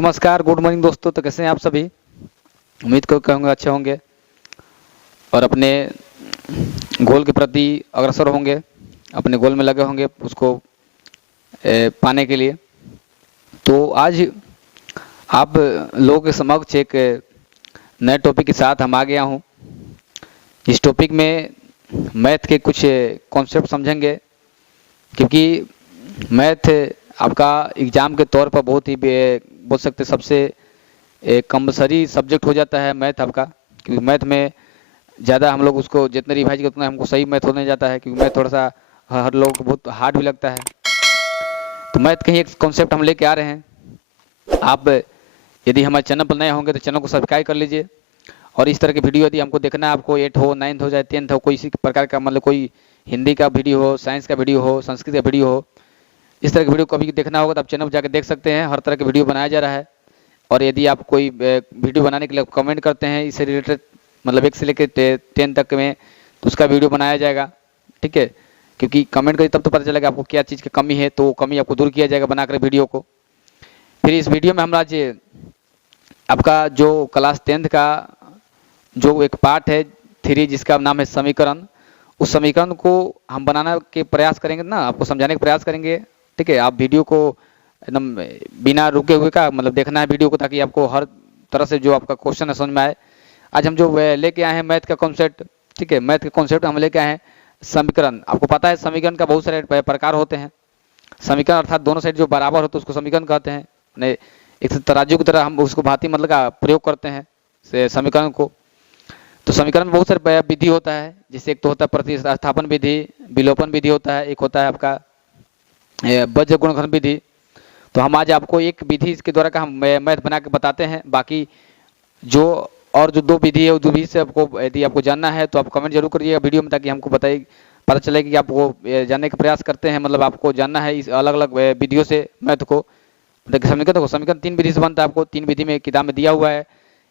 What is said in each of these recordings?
नमस्कार, good morning दोस्तों। तो कैसे हैं आप सभी? उम्मीद को कहूँगा अच्छे होंगे और अपने गोल के प्रति अग्रसर होंगे, अपने गोल में लगे होंगे उसको पाने के लिए। तो आज आप लोगों के समक्ष एक नए टॉपिक के साथ हम आ गया हूँ। इस टॉपिक में मैथ के कुछ कॉन्सेप्ट समझेंगे, क्योंकि मैथ आपका एग्जाम के तौर पर बहुत ही बोल सकते सबसे कंपलसरी सब्जेक्ट हो जाता है मैथ आपका, क्योंकि मैथ में ज़्यादा हम लोग उसको जितना रिवाइज करते उतना हमको सही मैथ होने जाता है, क्योंकि मैथ थोड़ा सा हर लोग को बहुत हार्ड भी लगता है। तो मैथ का ही एक कॉन्सेप्ट हम लेके आ रहे हैं। आप यदि हमारे चैनल पर नए होंगे तो चैनल को सब्सक्राइब कर लीजिए, और इस तरह की वीडियो यदि हमको देखना है, आपको 8 हो 9th हो जाए 10th हो, कोई इसी प्रकार का मतलब कोई हिंदी का वीडियो हो, साइंस का वीडियो हो, संस्कृत का वीडियो हो, इस तरह की वीडियो कभी देखना होगा तो आप चैनल पर जाकर देख सकते हैं। हर तरह की वीडियो बनाया जा रहा है। और यदि आप कोई वीडियो बनाने के लिए कमेंट करते हैं इससे रिलेटेड, मतलब 1 से लेकर 10 तक में, तो उसका वीडियो बनाया जाएगा। ठीक है, क्योंकि कमेंट करिए तब तो पता चलेगा आपको क्या चीज़ की कमी है, तो वो कमी आपको दूर किया जाएगा बनाकर वीडियो को। फिर इस वीडियो में हम आज आपका जो क्लास 10th का जो एक पार्ट है 3, जिसका नाम है समीकरण, उस समीकरण को हम बनाना के प्रयास करेंगे ना, आपको समझाने का प्रयास करेंगे। ठीक है, आप वीडियो को एकदम बिना रुके हुए का मतलब देखना है वीडियो को, ताकि आपको हर तरह से जो आपका क्वेश्चन है समझ में आए। आज हम जो लेके आए हैं मैथ का कॉन्सेप्ट, ठीक है, मैथ के कॉन्सेप्ट हम लेके आए हैं समीकरण। आपको पता है समीकरण का बहुत सारे प्रकार होते हैं। समीकरण अर्थात दोनों साइड जो बराबर होते हैं उसको समीकरण कहते हैं। एक तराजू की तरह हम उसको भांति मतलब का प्रयोग करते हैं समीकरण को। तो समीकरण में बहुत सारे विधि होता है, जैसे एक तो होता है प्रतिस्थापन विधि, विलोपन विधि होता है, एक होता है आपका वज्र गुणनखंड विधि। तो हम आज आपको एक विधि इसके द्वारा का हम मैथ बना के बताते हैं। बाकी जो और जो 2 विधि है, उस विधि से आपको यदि आपको जानना है तो आप कमेंट जरूर करिएगा वीडियो में, ताकि हमको बताइए, पता चले कि आपको जानने का प्रयास करते हैं, मतलब आपको जानना है इस अलग अलग विधियों से मैथ को। देखिए समीकरण 3 विधि से बनता है, आपको 3 विधि में किताब में दिया हुआ है,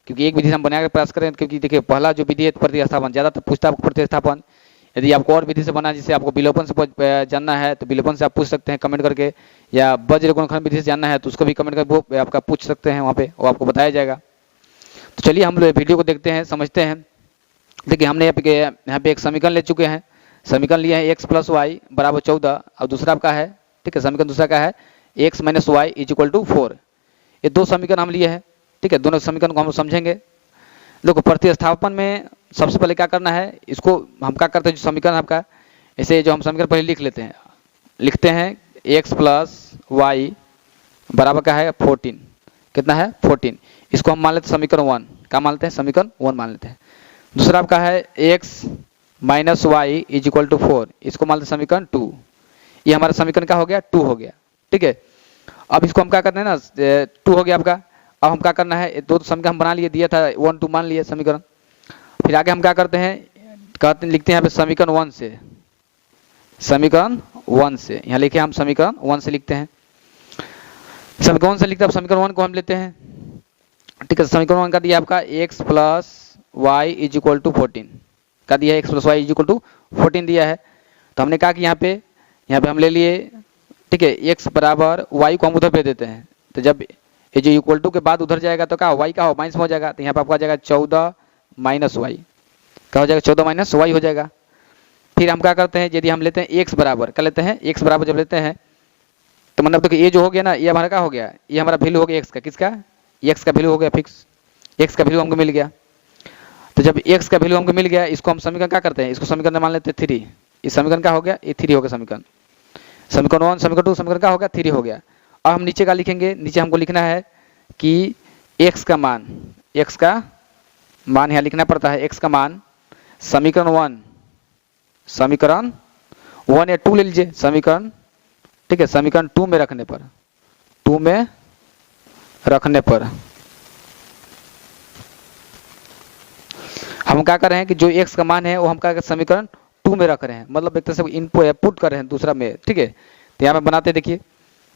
क्योंकि एक विधि से हम बनाने का प्रयास करें। क्योंकि देखिए पहला जो विधि है प्रतिस्थापन, ज़्यादातर पूछता है आपको प्रतिस्थापन। यदि आपको और विधि से बना जिससे आपको विलोपन से जानना है तो विलोपन से आप पूछ सकते हैं कमेंट करके, या वज्र गुणनखंड विधि से जानना है तो उसको भी कमेंट करके वो आपका पूछ सकते हैं, वहाँ पे वो आपको बताया जाएगा। तो चलिए हम लोग वीडियो को देखते हैं, समझते हैं। देखिए हमने यहाँ पे एक समीकरण ले चुके हैं। समीकरण लिया है x + y = 14, और दूसरा आपका है, ठीक है, समीकरण दूसरा का है x - y = 4। ये 2 समीकरण हम लिए हैं। ठीक है, दोनों समीकरण को हम समझेंगे। देखो प्रतिस्थापन में सबसे पहले क्या करना है, इसको हम क्या करते हैं, जो समीकरण आपका ऐसे जो हम समीकरण पहले लिख लेते हैं, लिखते हैं x + y बराबर का है 14। कितना है? 14। इसको हम मान लेते हैं समीकरण 1। क्या मानते हैं? समीकरण 1 मान लेते हैं। दूसरा आपका है x - y = 4, इसको मान लेते हैं समीकरण 2। ये हमारा समीकरण क्या हो गया? 2 हो गया। ठीक है, अब इसको हम क्या करते हैं ना, 2 हो गया आपका। अब हम क्या करना है, 2 समीकरण हम बना लिए, दिया था 1 2 मान लिए समीकरण। फिर आगे हम क्या करते हैं, कहते हैं लिखते हैं यहाँ पे समीकरण 1 से, समीकरण 1 से यहाँ लिखे हम समीकरण 1 से लिखते हैं। समीकरण 1 से लिखते हैं, समीकरण 1 को हम लेते हैं। ठीक है, समीकरण 1 का दिया आपका x + y = 14 का दिया है, x + y = 14 दिया है। तो हमने कहा कि यहाँ पे हम ले लिए, ठीक है, x बराबर y को हम उधर भेज देते हैं। तो जब ये जो इक्वल टू के बाद उधर जाएगा तो क्या y का हो माइनस में हो जाएगा, तो यहाँ पे आपको आ जाएगा 14 - y। क्या हो जाएगा? 14 - y हो जाएगा। फिर हम क्या करते हैं, यदि हम लेते हैं x बराबर, क्या लेते हैं, x बराबर जब लेते हैं तो मतलब देखिए ये जो हो गया ना, ये हमारा क्या हो गया, ये हमारा वैल्यू हो गया x का। किसका? x का वैल्यू हो गया फिक्स, x का वैल्यू हमको मिल गया। तो जब x का वैल्यू हमको मिल गया, इसको हम समीकरण क्या करते हैं, इसको समीकरण मान लेते हैं 3। इस समीकरण क्या हो गया? ये 3 हो गया समीकरण। समीकरण 1 समीकरण 2 समीकरण क्या हो गया? 3 हो गया। अब हम नीचे का लिखेंगे, नीचे हमको लिखना है कि x का मान, यहाँ लिखना पड़ता है, x का मान समीकरण 1 या 2 ले लीजिए समीकरण, ठीक है, समीकरण 2 में रखने पर हम क्या कर रहे हैं कि जो x का मान है वो हम क्या समीकरण 2 में रख रहे हैं, मतलब एक तरह से इनपुट कर रहे हैं दूसरा में। ठीक है, तो यहाँ पे बनाते देखिए,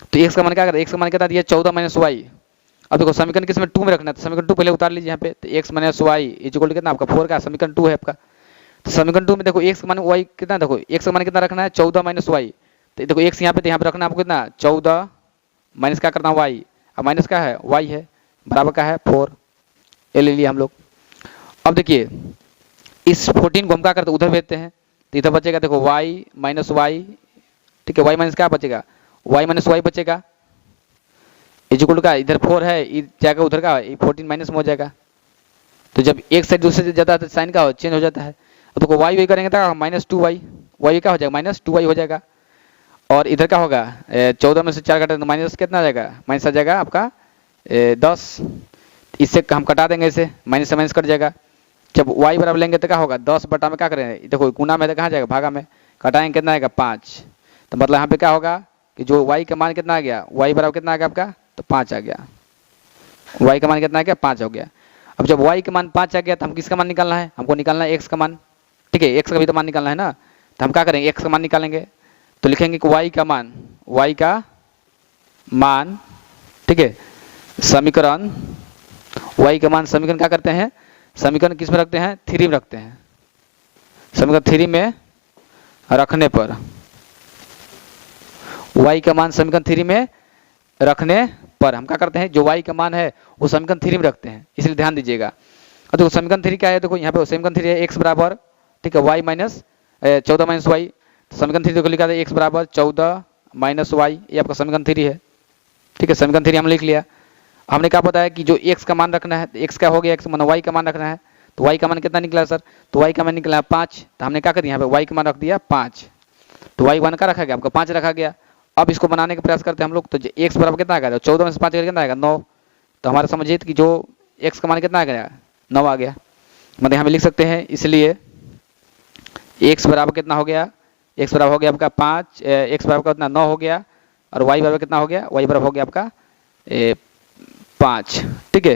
तो x का मान क्या कर रहे हैं, x का मान कितना दिया? 14 - y। अब देखो समीकरण किस में 2 में रखना है, तो समीकरण 2 पहले उतार लीजिए यहाँ पे। तो x - y = कितना आपका 4 का, समीकरण 2 है आपका। तो समीकरण 2 में देखो x का मान y कितना, देखो x का मान कितना रखना है? 14 - y। तो देखो x यहाँ पे, यहाँ पे रखना है आपको कितना? 14 माइनस क्या करना y, अब माइनस क्या है, y है, बराबर क्या है 4, ये ले लिया हम लोग। अब देखिए इस 14 को हम क्या करते हैं, उधर भेजते हैं, तो इधर बचेगा देखो y माइनस वाई, ठीक है, y माइनस क्या बचेगा, y माइनस वाई बचेगा, इक्वल का इधर 4 है, जाएगा उधर का 14 माइनस में हो जाएगा। तो जब एक साइड दूसरे से जाता है तो साइन का चेंज हो जाता है। तो वाई वाई करेंगे तो माइनस 2y, वाई क्या हो जाएगा माइनस 2y हो जाएगा। और इधर क्या होगा 14 में से 4 घटाए तो माइनस कितना आ जाएगा, माइनस आ जाएगा आपका 10, इससे हम कटा देंगे, इसे माइनस से माइनस कट जाएगा। जब y बराबर लेंगे तो क्या होगा 10 बटा में क्या करेंगे, देखो गुना में तो कहाँ जाएगा, भागा में, कटाएंगे कितना आएगा 5। तो मतलब यहाँ पे क्या होगा कि जो y का मान कितना आ गया, y बराबर कितना आ गया आपका, तो 5 आ गया, y का मान कितना आ गया 5 हो गया। अब जब y का मान 5 आ गया तो हम किसका मान निकालना है, हमको निकालना है x का मान, ठीक है, x का भी तो मान निकालना है ना। तो हम क्या करेंगे x का मान निकालेंगे, तो लिखेंगे कि y का मान, ठीक है, समीकरण y का मान, समीकरण क्या करते हैं, समीकरण किस में रखते हैं 3 में रखते हैं, समीकरण 3 में रखने पर y का मान समीकरण 3 में रखने पर हम क्या करते हैं, जो y का मान है वो समीकरण 3 में रखते हैं, इसलिए ध्यान दीजिएगा। और देखो समीकरण 3 क्या है, देखो यहाँ पे समीकरण 3 है x बराबर, ठीक है, y माइनस 14 माइनस वाई, समीकरण 3 देखो लिखा था x बराबर 14 माइनस वाई, ये आपका समीकरण 3 है, ठीक है, समीकरण 3 हमने लिख लिया। हमने क्या पता है कि जो x का मान रखना है, x क्या हो गया, x मान y का मान रखना है, तो y का मान कितना निकला सर, तो y का मान निकला 5, तो हमने क्या कर दिया यहाँ पे y का मान रख दिया 5, तो y मान का रखा गया आपका 5 रखा गया। अब इसको बनाने का प्रयास करते हैं हम लोग, तो x बराबर कितना आ गया, 14 में से 5 कितना आएगा 9, तो हमारा समझिए कि जो x का मान कितना आ गया 9 आ गया, मतलब यहाँ पे लिख सकते हैं, इसलिए x बराबर कितना हो गया, x बराबर हो गया आपका 5, x बराबर कितना 9 हो गया, और y बराबर कितना हो गया, y बराबर हो गया आपका 5, ठीक है,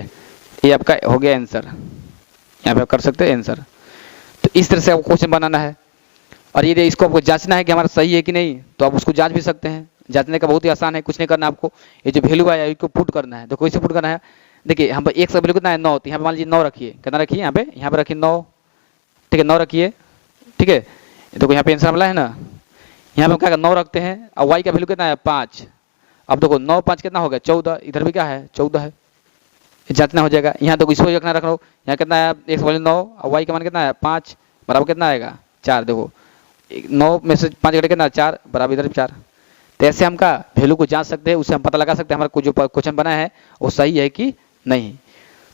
ये आपका हो गया आंसर, यहाँ पे आप कर सकते हैं आंसर। तो इस तरह से आपको क्वेश्चन बनाना है, और ये इसको आपको जांचना है कि हमारा सही है कि नहीं, तो आप उसको जांच भी सकते हैं। जांचने का बहुत ही आसान है, कुछ नहीं करना आपको, ये जो वैल्यू आया इसको पुट करना है। देखो इसे पुट करना है, देखिए हम x का वैल्यू कितना है 9, तो यहाँ पे मान लीजिए 9 रखिए, कितना रखिए यहाँ पे रखिए 9, ठीक है 9 रखिए, ठीक है, देखो यहाँ पे आंसर मिला है ना, यहाँ पे क्या 9 रखते हैं, और y का वैल्यू कितना है 5। अब देखो 9 5 कितना हो गया 14, इधर भी क्या है 14 है, जांचना हो जाएगा। यहाँ देखो इसको रखना रख लो, यहाँ कितना है x वैल्यू 9 और y का मान कितना है 5, बराबर कितना आएगा 4, देखो 9 में से 5 घटे कितना 4, बराबर इधर 4। तो ऐसे हम का वैल्यू को जांच सकते हैं, उससे हम पता लगा सकते हैं हमारा जो क्वेश्चन बना है वो सही है कि नहीं।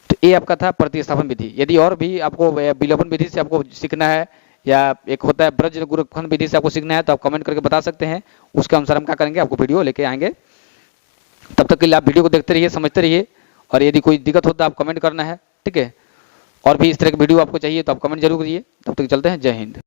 तो ये आपका था प्रतिस्थापन विधि। यदि और भी आपको विलोपन विधि से आपको सीखना है, या एक होता है ब्रज गुणनखंड विधि से आपको सीखना है, तो आप कमेंट करके बता सकते हैं, उसके अनुसार हम क्या करेंगे आपको वीडियो लेके आएंगे। तब तक के लिए आप वीडियो को देखते रहिए, समझते रहिए, और यदि कोई दिक्कत हो तो आप कमेंट करना है, ठीक है। और भी इस तरह की वीडियो आपको चाहिए तो आप कमेंट जरूर करिए। तब तक चलते हैं, जय हिंद।